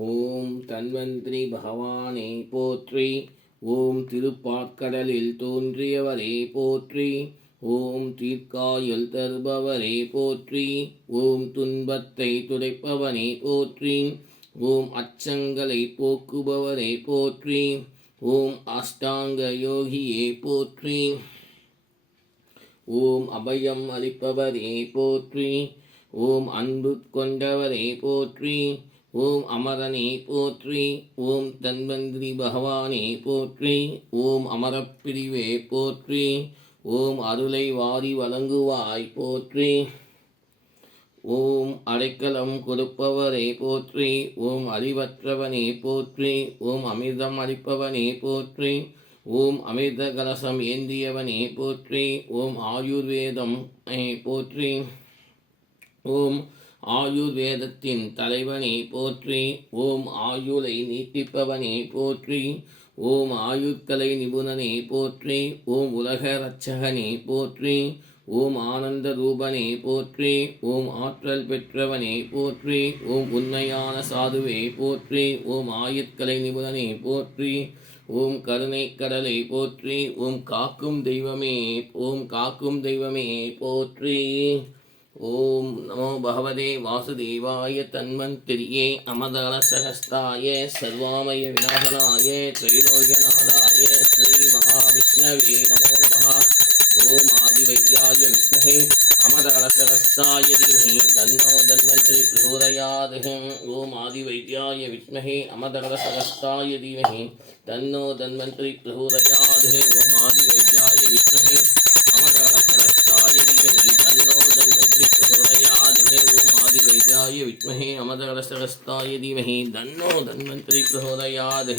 ஓம் தன்வந்திரி பகவானே போற்றி. ஓம் திருப்பாற்கடலில் தோன்றியவரே போற்றி. ஓம் தீர்க்காயுள் தருபவரே போற்றி. ஓம் துன்பத்தை துடைப்பவனே போற்றி. ஓம் அச்சங்களை போக்குபவரே போற்றி. ஓம் அஷ்டாங்க யோகியே போற்றி. ஓம் அபயம் அளிப்பவரே போற்றி. ஓம் அன்பு கொண்டவரே போற்றி. ஓம் அமரனே போற்றி. ஓம் தன்வந்திரி பகவானே போற்றி. ஓம் அமரப்பிரிவே போற்றி. ஓம் அருளை வாரி வழங்குவாய் போற்றி. ஓம் அடைக்கலம் கொடுப்பவரே போற்றி. ஓம் அறிவற்றவனே போற்றி. ஓம் அமிர்தம் அளிப்பவனே போற்றி. ஓம் அமிர்த கலசம் ஏந்தியவனே போற்றி. ஓம் ஆயுர்வேதம் போற்றி. ஓம் ஆயுர்வேதத்தின் தலைவனே போற்றி. ஓம் ஆயுளை நீட்டிப்பவனே போற்றி. ஓம் ஆயுட்கலை நிபுணனே போற்றி. ஓம் உலக இரட்சகனே போற்றி. ஓம் ஆனந்த ரூபனே போற்றி. ஓம் ஆற்றல் பெற்றவனே போற்றி. ஓம் உண்மையான சாதுவே போற்றி. ஓம் ஆயுட்கலை நிபுணனே போற்றி. ஓம் கருணை கடலை போற்றி. ஓம் காக்கும் தெய்வமே. ஓம் காக்கும் தெய்வமே போற்றி. ஓம் நமோ பகவதே வாசுதேவாய தன்வந்திரியே அமதள சகஸ்தாய சர்வாமய விநாசனாய திரைலோக்யநாதாய ஸ்ரீ மகாவிஷ்ணவே நமோ நமः. ஓம் ஆதிவைத்யாய வித்மஹே அமதள சகஸ்தாய தீமஹி தன்னோ தன்வந்திரி பிரச்சோதயாத். ஓம் ஆதிவைத்யாய வித்மஹே அமதள சகஸ்தாய தீமஹி தன்னோ தன்வந்திரி பிரச்சோதயாத். ஓம் ஆதிவைத்யாய வித்மஹே அமதள சகஸ்தாய தீமஹி தன்னோ தன்வந்திரி பிரச்சோதயாத். ஓம் ஆதிவைத்யாய வித்மஹே அமதள சகஸ்தாய தீமஹி தன்னோ தன்வந்திரி பிரச்சோதயாத்.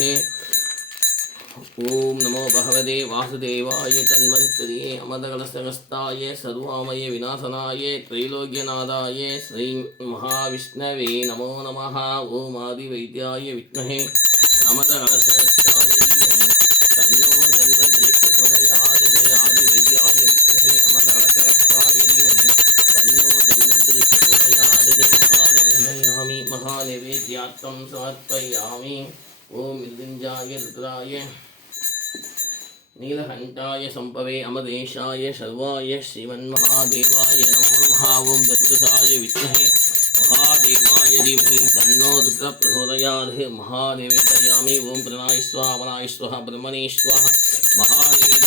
ஓம் நமோ பகவதே வாசுதேவாய தன்வந்திரியே அமதகள சகஸ்தாய சர்வாமய விநாசனாய திரைலோக்யநாதாய ஸ்ரீ மகாவிஷ்ணவே நமோ நமः. ஓம் ஆதிவைத்யாய வித்மஹே அமதகள சகஸ்தாய தீமஹி தன்னோ தன்வந்திரி பிரச்சோதயாத். ஆதிவைத்யாய வித்மஹே அமதகள சகஸ்தாய தீமஹி தன்னோ தன்வந்திரி பிரச்சோதயாத். மகாநிவேதயாமி மகாநிவேத்யார்த்தம் சமர்ப்பயாமி. ஓம் மிருத்யுஞ்சயாய ருத்ராய நீலகண்டாய சம்பவே அமதேஷாய சர்வாய ஸ்ரீமன்மகாதேவாய நமோ நமः. ஓம் தத்புருஷாய வித்மஹே மகாதேவாய தீமஹி தன்னோ ருத்ர பிரச்சோதயாத். மகாநிவேதயாமி. ஓம் பிரணாய ஸ்வாஹா அபனாய ஸ்வாஹா பிரம்மணே ஸ்வாஹா. மகாநிவேதயாமி.